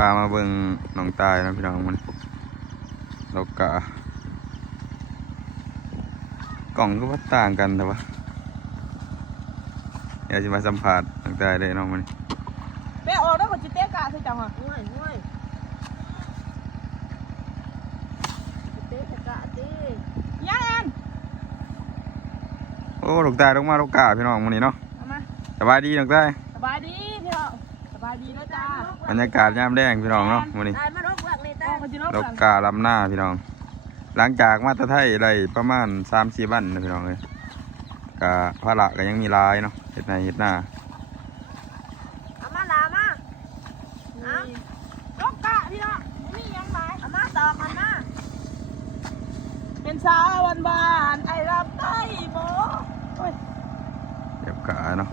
พามาเบิ่งน้องตายนะพี่น้องมันเรากะกล่องก็ว่าต่างกันแต่ว่าอยากจะมาสัมผัสน้องตายเลยน้องมันแม่ออกได้คนจิเตะกะใส่จังอะง่วยง่วยเตะตะกะตียังแอนโอ้ลูกตายลงมาลูกกาพี่น้องมันนี่เนาะเอามาสบายดีน้องตายสบายดีพี่น้องสบายดีแล้วจ้า บรรยากาศยามแดงพี่น้องเนาะมันนี่ตายมารบหลักเลยอตาอกคนจิโน่ลูกกันกาลำหน้าพี่น้อง หลังจากมาแตะไทยได้ประมาณสามสี่วันนะพี่น้องเลยกะพระละก็ยังมีหลายเนาะเห็ดในเห็ดหน้าเอามาลามานี่ลกกะพี่น้องนี่ยังไงเอามาตอกมันมาเป็นสาววันบานไอ้รับได้โมโอ้ยเก็บกาเนาะ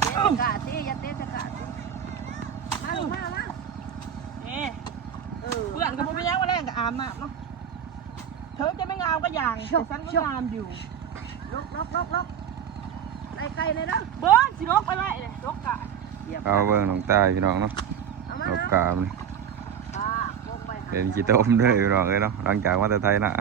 เตะตะกะตีอย่าเตะตะกะตีมาลูกมามา นี่ เออเพื่อนกับผมไปยังมาแรงกับอามน้ำเนาะเธอจะไม่งามก็อย่างแต่ฉันก็งามอยู่ลกลกลกลกไล่ไก่เลยเนาะเบิ้ลสิลกไปไว้เลยลกกะเอาเบิ่งน้องตายพี่น้องเนาะเอามาลูกเนาะกามันอ่าลงไปหาเป็นกีต้มเด้วยพี่น้องเลยเนาะหลังจากมาแตะไทยนะ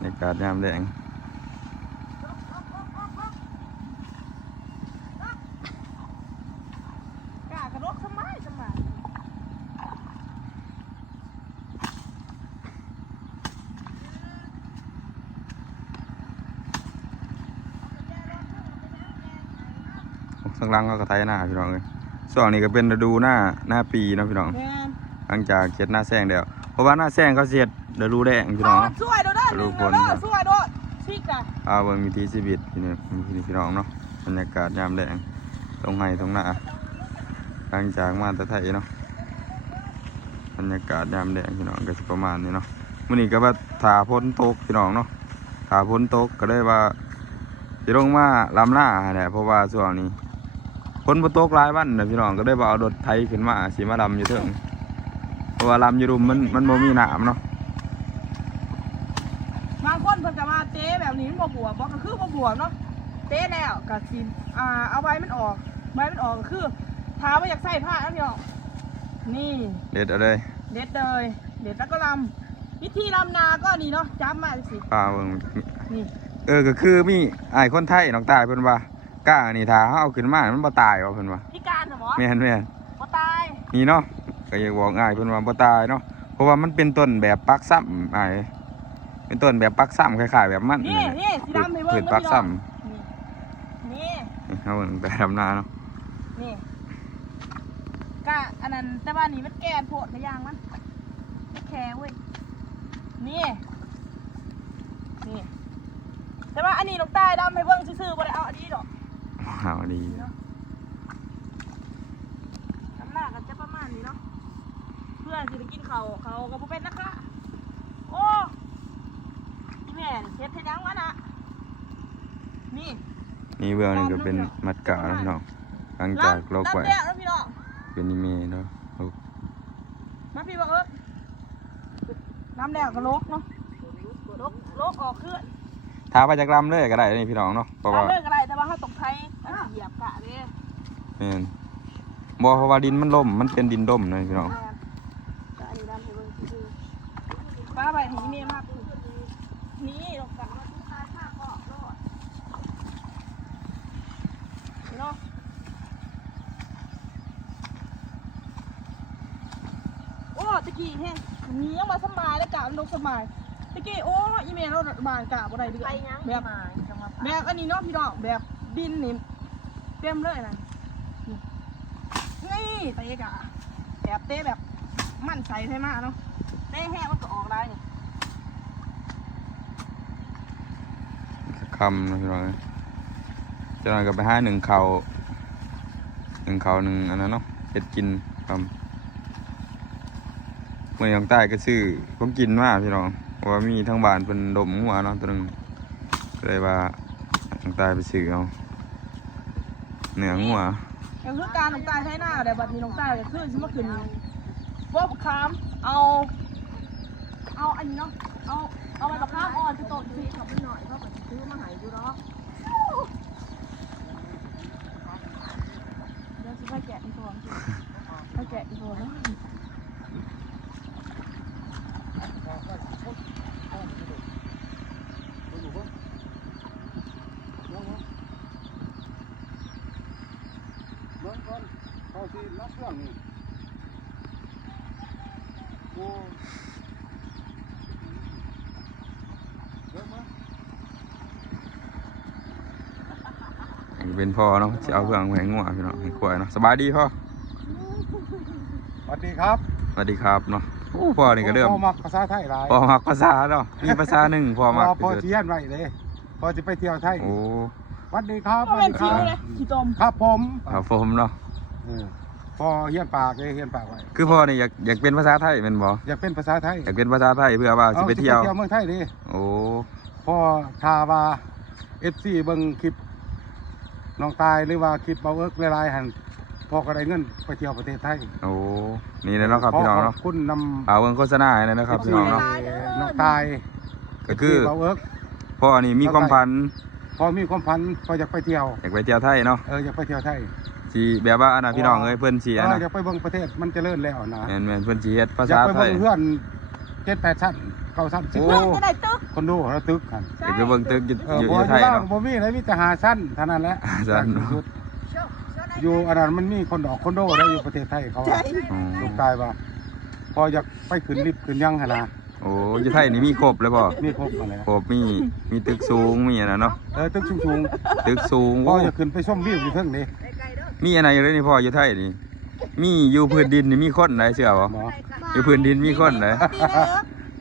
บรรยากาศยามแดง กะกระดกสมัยสมัย ข้างหล่างก็กระไทยหน้าพี่น้องเลยส่วนนี้ก็เป็นฤดูหน้าหน้าปีเนาะพี่น้องแม่นหลังจากเก็ดหน้าแซงเดียวเพราะว่าหน้าแซงเขาเสียดฤดูแดงพี่น้องเนาะช่วยโดดได้หนึ่งโดดได้ช่วยโดดชิกอะเอาเบิ่งวิธีชีวิตพี่นี่พี่พี่น้องเนาะบรรยากาศยามแดงตรงไห้ตรงหน้าหลังจากมาแตะไทยเนาะบรรยากาศยามแดงพี่น้องก็สิประมาณนี้เนาะมื้อนี้ก็ว่าถาพ้นตกพี่น้องเนาะถาพ้นตกก็เลยว่าสิลงมาลำหน้าแหละเพราะว่าช่วงนี้ ฝนบ่ตกหลายวันนะพี่น้องก็ได้ว่าเอารถไถขึ้นมาสิมาลำอยู่เถิงเพราะว่าลำอยู่รุมมันมันบ่มีน้ำเนาะบางคนเพิ่นก็มาเต้แบบนี้มันบ่บวมบ่ก็คือบ่บวมเนาะเต้แล้วก็สิอ่าเอาใบมันออกใบมันออกก็คือถามว่าอยากใส่ผ้าแล้วพี่น้องนี่เด็ดเอาเลยเด็ดเลยเด็ดแล้วก็ลำวิธีลำนาก็นี่เนาะจับมาสิปลาเบิ่งนี่เออก็คือมีไอ้ายคนไทยน้องตายเพิ่นว่า ก้านี่ถ้าเฮาเอาขึ้นมามันบ่ตายว่าเพิ่นว่าพิการเหรอหมอแม่นแม่นบ่ตายนี่เนาะก็อยากบอกอ้ายเพิ่นว่าบ่ตายเนาะเพราะว่ามันเป็นต้นแบบปักซ้ำอ้ายเป็นต้นแบบปักซ้ำคล้ายๆแบบมันนี่นี่สีดำให้เบิ่พืงชปักซ้ำนี่นี่เฮาเบิ่งแต่ทำนาเนาะนี่กะอันนั้นแต่ว่านี่มันแก่นโพดกระยางมันไม่แคร์เว้ยนี่นี่แต่ว่าอันนี้ลงใต้ดำให้เบิ่งซื่อๆบ่ได้เอาอันนี้ดอก ว้าวดีน้ำหนักก็จะประมาณนี้เนาะ เพื่อนสิไปกินเขาวเขาก็บ่เป็นนะคะ โอ้อีแม่นเฮ็ดให้ยังวะนะนี่นี่เบื้องนี่ก็เป็นมัดกะนะพี่น้องหลังจากโลกไว้ลำแล้วแล้วพี่น้องเป็นนิเมะเนาะโอ้มาพี่บอกเอิญน้ำแล้วก็ลกเนาะลกลกออกขึ้นถ้าไปจากลำเลยก็ได้นี่พี่น้องเนาะเพราะว่าทำเลิกอะไรแต่ว่าถ้าตกไทยมันเหยียบกะเด้แม่นบ่เพราะว่าดินมันล่มมันเป็นดินด้มนะพี่น้องก็อันนี้ดำให้เบิ่งซื่อๆป้าไปให้นี่มากนี่ลงกะมาทุกทายผ้าเกาะรอดเนาะโอ้ตะกี้แห้งมียังมาสมายแล้วกะมันลงสมาย ตะกี้โอ้อีเมลเราบานกะบ่ได้เดือไปดยังแบบมาจังหวะแบบอันนี้เนาะพี่น้องแบบดินนี่เต็มเลยนะนี่นี่เตะกะแบบเตะแบบมั่นใจใช่มากเนาะเตะแห้งมันก็ออกได้เนี่ยคำนะพี่น้องจะนอนก็ไปหาหนึ่งเขาหนึ่งเขาหนึ่งอันนั้นเนาะเฮ็ดกินคำเมื่อยังใต้ก็ซื้อของกินมาพี่น้องเพราะ ว่ามีทั้งบ้านเป็นดมหัวเนาะตัวหนึงเลยว่ายังใต้ไปซื้อเอาเนื้อหัวอย่างคือการลงใต้ใช้หน้าแต่บัดนี้ลงใต้ก็ขึ้นชิมาขึ้นว่าบักคามเอาเอาอันนี้เนาะเอาเอาไปบักคามอ่อนจะโตสิขับไปหน่อยเขาก็ซื้อมาห้อยู่เนาะเดี๋ยวจะไปแกะอีกก่อนเขาแกะอีกตัวนะเบิ่งก่อนเขาสิรับเครื่องนี่โอ้เบิ่งมาอันนี้เป็นพ่อเนาะจะเอาเครื่องแหงงัวพี่น้องให้ควายเนาะสบายดีพ่อสวัสดีครับสวัสดีครับเนาะโอ้พ่อนี่ก็เริ่มพ่อมักภาษาไทยหลายพ่อมักภาษาเนาะมีภาษาหนึ่งพ่อมักพ่อที่สุดเทียนไว้เลยพ่อจะไปเที่ยวไทยโอ้ สวัสดีครับก็สวัสเป็นดีคคิรัวบเลยขี้ต้มครับผมครับผมเนาะเออพ่อเฮียนปากเลยเฮียนปากไว้คือพ่อนี่อยากอยากเป็นภาษาไทยเป็นบ่อยากเป็นภาษาไทยอยากเป็นภาษาไทยเพื่อว่าสิไปเที่ยว อาสิเมืองไทยดิโอ้พ่อทาว่าเอฟซีเบิ่งคลิปน้องตายหรือว่าคลิปเบาเอิร์กหลายๆหันพ่อก็ได้เงินไปเที่ยวประเทศไทยโอ้นี่เลยเนาะครับพี่น้องขเนาะบคุณนำ เอาเบิ่งโฆษณาให้หนอยนะครับพี่น้องเนาะ น้องตายก็คือ เบาเอิร์กพ่อนี่มีความพัน พอมีความพันพออยากไปเที่ยวอยากไปเที่ยวไทยเนาะเอออยากไปเที่ยวไทยสิแบบว่าอันน่ะพี่น้องเอ้ยเพิ่นสิเออันอน่ะอยากไปเบิ่งประเทศมันเจริญแล้วนะแม่นแม่นเพิ่นสิเฮ็ดภาอยากษาไปไทเบิ่ยงเพื่อนเจ็ดแปดชั้นเก้าชั้นสิบโอ้เพื่อนจะได้ตึ๊กคนดูแล้วตึกกันอยากไปเบิ่งตึกอยู่เอออยู่พอที่อไทยู่ยล่างเนาะบ่มีอะไรมีแต่หาชั้นเท่านั้นแหละหาชั้นจากที่สุดอยู่อันนั้นมันมีคนดอกคนโดได้อยู่ประเทศไทยเขาใช่อะอ๋อลูกกายว่าพออยากไปขึ้นลิฟต์ขึ้นยังหนนะ โอ้อยู่ไทยนี่มีครบเลยบ่มีครบอะไรครบมีมีตึกสูงมีอันนั้นเนาะเออตึกสูงตึกสูงๆพออยากขึ้นไปชมวิวอยู่เทิงนี่มีอะไรอยู่เลยนี่พ่ออยู่ไทยนี่มีอยู่พื้นดินนี่มีคนไหนเชื่อบ่หมออยู่พื้นดินมีคนไหนมีเลยเหรอ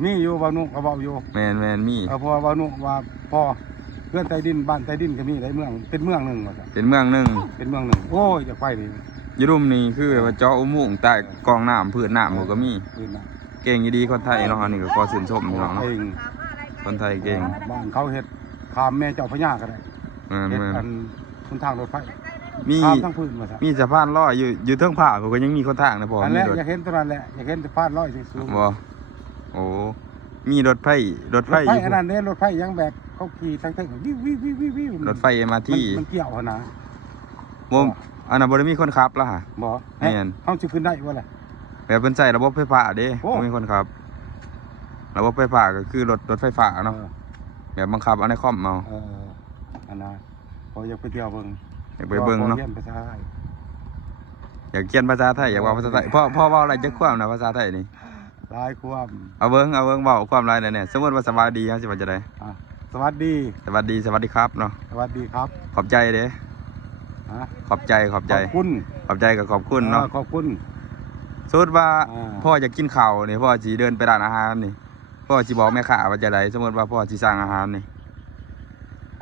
มีอยู่บานุก็บอกอยู่แมนแมนมีเออเพราะว่าบานุว่าพอเพื่อนใต้ดินบ้านใต้ดินก็มีหลายเมืองเป็นเมืองหนึ่งว่าซั่นเป็นเมืองหนึงเป็นเมืองหนึ่งโอ้ยอยากไปนี่อยู่รุมนี่คือแบบว่าเจาะอุโมงค์ใต้กองน้ำพื้นน้ำก็มีพื้นน่ะ เก่งอยู่ดีคนไทยเนาะอันนี้ก็ขอชื่นชมพี่น้องเนาะเองคนไทยเก่งบ้านเขาเฮ็ดข้ามแม่เจ้าพระยาก็ได้แม่นเฮ็ดแม่นอันคนทางรถไฟมีข้ามทั้งพื้นมาซะมีสะพานลอยอยู่อยู่เทิงผาก็ยังมีคนทางนะพ่ออันมีแรกรถอยากเห็นตัวนั้นแหละอยากเห็นสะพานลอยสูงๆบ่โอ้มีรถไฟรถรไฟถอไฟยู่อันนั้นเนี่ยรถไฟยังแบบเขาขี่ทั้งเทิงวิววิววิววิววิวรถไฟ MRT มันมันเกี่ยวหั่นนะบ่อันนั้นบ่ได้มีคนขับแล้วฮะบ่แม่นเฮาสิขึ้นได้บ่ล่ะ แบบเป็นใส่ระบบไฟฟ้าเด้โอ้บ่มีคนขับ ระบบไฟฟ้าก็คือรถรถไฟฟ้าเนาะออแบบบังคับเอาในคอมเอาเอออันนั้นพออยากไปเที่ยวเบิ่งอยากไปเบิ่งเนาะพอรียภาษาไทยอยากเขียนภาษาไทยอยากเว่าภาษาไทยพ่อพ่อเว้าอะไรจักความนะภาษาไทยนี่หลายความเอาเบิ่งเอาเบิ่งเว้าความหลายแน่ๆสมมุติว่าสวัสดีเฮาสิว่าจะได้อะสวัสดี สวัสดีสวัสดีครับเนาะสวัสดีครับขอบใจเด้ฮะขอบใจขอบใจขอบคุณขอบใจกับขอบคุณเนาะ ออขอบคุณ สมมุติว่าอ่า พ่ออยากกินข้าวนี่พ่อสิเดินไปร้านอาหารนี่ พ่อสิบอกแม่ค้าว่าจะได้สมมุติว่าพ่อสิสั่งอาหารนี่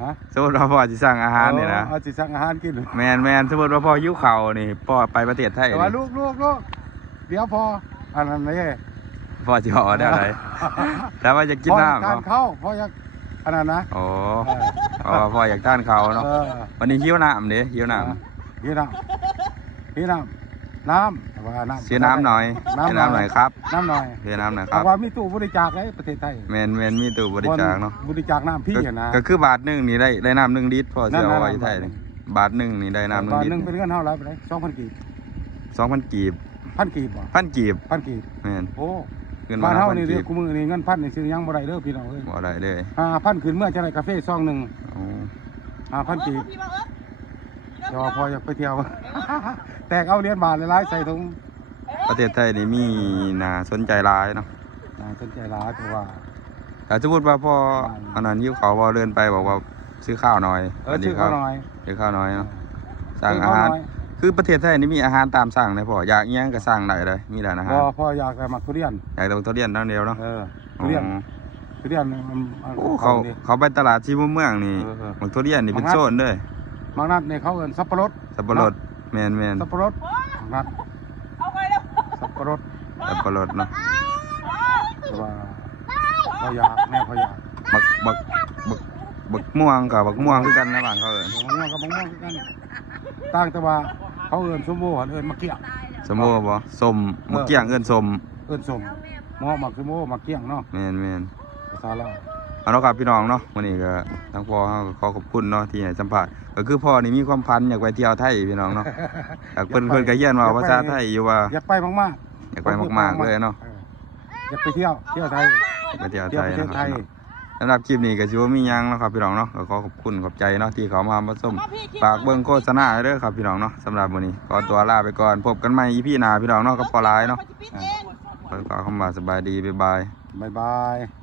ฮะสมมุติว่าพ่อสิสั่งอาหารนี่นะ เอาสิสั่งอาหารกินแมนแมนสมมติว่าพ่อหิวเข่าวนี่พ่อไปประเทศไทยแต่ว่านี่ลูกลูกลูกเดี๋ยวพออันนั้นไม่ใช่พ่อจะห่อได้อะไรแต่ว่าจะกินพออยาน้ำทานเนาะข้าวพออยากอันนั้นนะอ๋อเอออ๋อพ่ออยากทานเขาวเนาะเออวันนี้หิวน้ำเด้หิวน้พี่น้ำพี่น้ำ น้ำแต่ว่าน้ำำซื้อน้ำหน่อยซื้อน้ำหน่อยครับน้ำหน่อยซื้อน้ำหน่อยคแต่รับว่ามีตู้บริจาคเลยประเทศไทยแมนแมนมีตู้บริจาคเนาะบริจาคน้ำพี่ก็อะนะ ก็คือบาทหนึ่งนี่ได้ได้น้ำหนึ่งลิตรพ่อเสียนั่นๆไว้ไทยนี่บาทหนึ่งนี่ได้น้ำหนึ่งบาทลิหตนึ่งรเป็นเงินเท่าไหรไปเลยสองพันกีบสองพันกีบพันกีบบ่พันกีบพันกีบแมนโอ้เงินบ้ามานเท่าพันนี่กีเรียบกกูมือนี่เงินพันนี่ซื้อยังบ่ได้เด้อพี่น้องเอ้ยบ่ได้เลยห้าพันขึ้นเมื่อจะได้กาแฟซองหนึ่งอ๋อห้าพันกีบ พี่บอกเออ เดี๋ยวพออยากไปเที่ยว แตกเอาเหรียญบาทหลายๆใส่ถุงประเทศไทยนี่มีน่าสนใจหลายเนาะน่าสนใจร้ายเพราะว่าแต่สมมติว่าพออันนั้นยิ้วเขาพอเดินไปบอกว่าซื้อข้าวหน่อยเออชื่อเขาวหน่อยซื้อข้าวหน่อยเนาะสั่งอาหารคือประเทศไทยนี่มีอาหารตามสั่งเลยพ่ออยากอิหยังก็สั่งได้เลยมีร้านอาพหารอพออยากได้มักทุเรียนอยากแต่ทุเรียนนั่นเดียวเนาะเอออ๋ทุเรียนทุเรียนเขาเขาไปตลาดที่เมืองนี่มักทุเรียนนี่เป็นโซนเด้อ บางนัดเนี่ยเขาเอิ้นสับปะรดสับปะรดแมนแมนสับปะรดบางนัดเอาไปแล้วสับปะรดสับปะรดเนาะแต่ว่าพออยากแม่พออยากบักบักบักบักม่วงกับบักม่วงคือกันนะบ้านเขาเอิ้นมะม่วงกับมะม่วงคือกันต่างแต่ว่าเขาเอิ้นชมโบเอิ้นมะเกี้ยงสมโมบ่ส้มมะเกี้ยงเอิ้นส้มเอิ้นสมหมอหมักชมโบมะเกี้ยงเนาะแมนแมนภาษาลาว เอาเนาะครับพี่น้องเนาะวันนี้ก็ทั้งพ่อเขาก็ขอขอบคุณเนาะที่ให้สัมภาษณ์ก็คือพ่อนี่มีความพันอยากไปเที่ยวไทยพี่น้องเนาะอยากเพิ่นเพิ่นก็เยี่ยนว่าภาษาไทยอยู่ว่าอยากไปมากๆอยากไปมากๆเลยเนาะอออยากไปเที่ยวเที่ยวไทยไปเที่ยวเที่ยไทวยประเทศนะไทครับยพี่น้องสำหรับคลิปนี้ก็สิว่ามีหยังเนาะครับพี่น้องเนาะก็ขอขอบคุณขอบใจเนาะที่เขามาผสมมาพี่คิดฝากเบิ่งโฆษณาเด้อครับพี่น้องเนาะสำหรับวันนี้ขอตัวลาไปก่อนพบกันใหม่ EP หน้าพี่น้องเนาะกับปอลายเนาะขปิดเองขอขอคำว่าสบายดีบ๊ายบายบ๊ายบายเอาคลิป